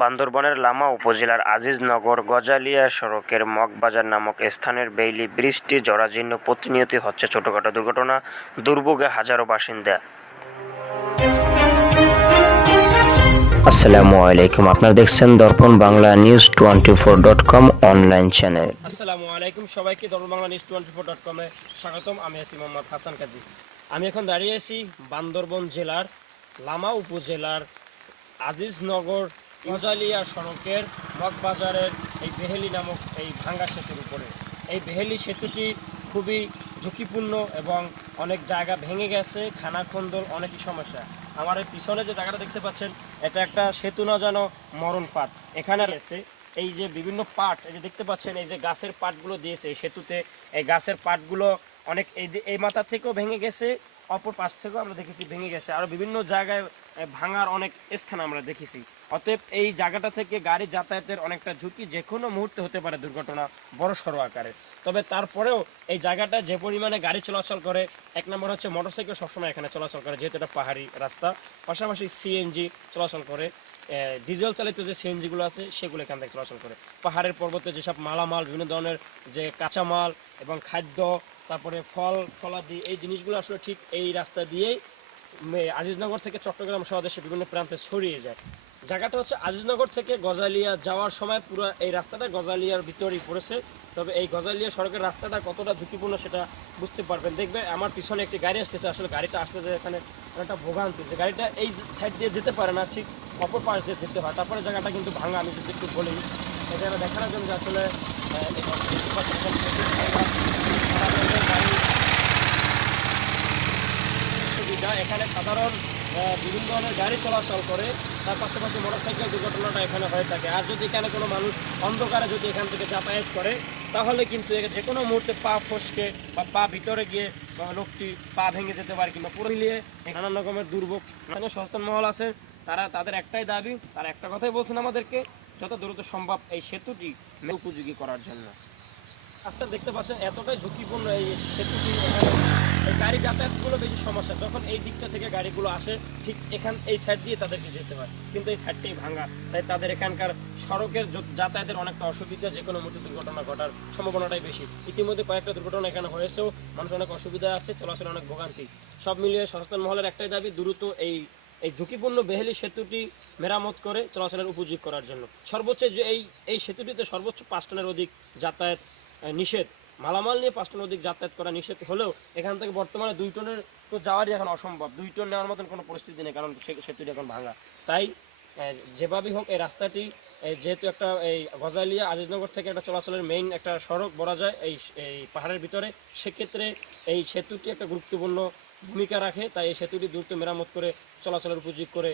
বান্দরবানের লামা উপজেলার আজিজনগর গজালিয়া সড়কের মগবাজার নামক স্থানের বেইলি ব্রিজটি জরাজীর্ণ, প্রতিনিয়তই হচ্ছে ছোটখাটো দুর্ঘটনা, দুর্ভোগে হাজারো বাসিন্দা। আসসালামু আলাইকুম, আপনারা দেখছেন দর্পণ Bangla news 24.com online channel. আসসালামু আলাইকুম সবাইকে, দর্পণ বাংলা নিউজ 24.com এ স্বাগতম। আমি আছি মোহাম্মদ হাসান কাজী। আমি এখন দাঁড়িয়ে আছি বান্দরবান জেলার লামা উপজেলার আজিজনগর গজালিয়া সড়কের মগবাজারের এই বেহেলি নামক এই ভাঙ্গা সেতুর উপরে। এই বেহেলি সেতুটি খুবই ঝুঁকিপূর্ণ এবং অনেক জায়গা ভেঙে গেছে, খানাখন্দল, অনেকই সমস্যা। আমার এই পিছনে যে জায়গাটা দেখতে পাচ্ছেন, এটা একটা সেতু না যেন মরণ পাট। এখানে রয়েছে এই যে বিভিন্ন পাট, এই যে দেখতে পাচ্ছেন, এই যে গাছের পাটগুলো দিয়েছে এই সেতুতে। এই গাছের পাটগুলো অনেক এই মাথা থেকেও ভেঙে গেছে, অপর পাশ থেকেও আমরা দেখেছি ভেঙে গেছে, আরও বিভিন্ন জায়গায় ভাঙার অনেক স্থান আমরা দেখেছি। অতএব এই জায়গাটা থেকে গাড়ি যাতায়াতের অনেকটা ঝুঁকি, যে কোনো মুহূর্তে হতে পারে দুর্ঘটনা বড় সড়ো আকারে। তবে তারপরেও এই জায়গাটা যে পরিমাণে গাড়ি চলাচল করে, এক নম্বর হচ্ছে মোটরসাইকেল সবসময় এখানে চলাচল করে, যেহেতু এটা পাহাড়ি রাস্তা। পাশাপাশি সিএনজি চলাচল করে, ডিজেল চালিত যে সিএনজিগুলো আছে সেগুলো এখান থেকে চলাচল করে। পাহাড়ের পর্বতে যেসব মালামাল, বিভিন্ন ধরনের যে কাঁচামাল এবং খাদ্য, তারপরে ফলাদি, এই জিনিসগুলো আসলে ঠিক এই রাস্তা দিয়েই আজিজনগর থেকে চট্টগ্রাম সহ দেশের বিভিন্ন প্রান্তে ছড়িয়ে যায়। জায়গাটা হচ্ছে আজিজনগর থেকে গজালিয়া যাওয়ার সময় পুরো এই রাস্তাটা গজালিয়ার ভিতরেই পড়েছে। তবে এই গজালিয়া সড়কের রাস্তাটা কতটা ঝুঁকিপূর্ণ সেটা বুঝতে পারবেন। দেখবে আমার পিছনে একটি গাড়ি আসতেছে, আসলে গাড়িটা আসতে এখানে একটা ভোগান্তি, যে গাড়িটা এই সাইড দিয়ে যেতে পারে না, ঠিক অপর পাশ দিয়ে যেতে হয়। তারপরে জায়গাটা কিন্তু ভাঙা, আমি যদি একটু বলি, এই জায়গাটা দেখানোর জন্য যে আসলে এখানে সাধারণ বিভিন্ন ধরনের গাড়ি চলাচল করে, তার পাশাপাশি মোটরসাইকেল দুর্ঘটনাটা এখানে হয়ে থাকে। আর যদি এখানে কোনো মানুষ অন্ধকারে যদি এখান থেকে যাতায়াত করে, তাহলে কিন্তু যে কোনো মুহূর্তে পা ফসকে বা পা ভিতরে গিয়ে লোকটি পা ভেঙে যেতে পারে, কিংবা পুরো মিলিয়ে নানান রকমের দুর্ভোগ। এখানে সচেতন মহল আছে, তাদের একটাই দাবি, তারা একটা কথাই বলছেন আমাদেরকে, যত দ্রুত সম্ভব এই সেতুটি উপযোগী করার জন্য। রাস্তা দেখতে পাচ্ছেন এতটাই ঝুঁকিপূর্ণ এই সেতুটি, এই গাড়ি যাতায়াতগুলো বেশি সমস্যা। যখন এই দিকটা থেকে গাড়িগুলো আসে, ঠিক এই সাইড দিয়ে তাদেরকে যেতে হয়, কিন্তু এই সাইডটাই ভাঙা, তাই তাদের এখানকার সড়কের যাতায়াতের অনেকটা অসুবিধা, যে কোনো মুহূর্তে দুর্ঘটনা ঘটার সম্ভাবনাটাই বেশি। ইতিমধ্যে কয়েকটা দুর্ঘটনা এখানে হয়েছেও, মানুষ অনেক অসুবিধা আছে, চলাচলে অনেক ভোগান্তি। সব মিলিয়ে সচেতন মহলের একটাই দাবি, দ্রুত এই ঝুঁকিপূর্ণ বেহেলি সেতুটি মেরামত করে চলাচলের উপযোগী করার জন্য। সর্বোচ্চ যে এই সেতুটিতে সর্বোচ্চ 5 টনের অধিক যাতায়াত নিষেধ, মালামাল নিয়ে 5 টনের অধিক যাতায়াত করা নিষেধ হলেও এখান থেকে বর্তমানে 2 টনের তো যাওয়ারই এখন অসম্ভব। 2 টন নেওয়ার মতন কোনো পরিস্থিতি নেই, কারণ সেতুটি এখন ভাঙা। তাই যেভাবেই হোক এই রাস্তাটি, যেহেতু একটা এই গজালিয়া আজিজনগর থেকে একটা চলাচলের মেইন একটা সড়ক বলা যায় এই পাহাড়ের ভিতরে, সেক্ষেত্রে এই সেতুটি একটা গুরুত্বপূর্ণ ভূমিকা রাখে। তাই এই সেতুটি দ্রুত মেরামত করে চলাচলের উপযোগী করে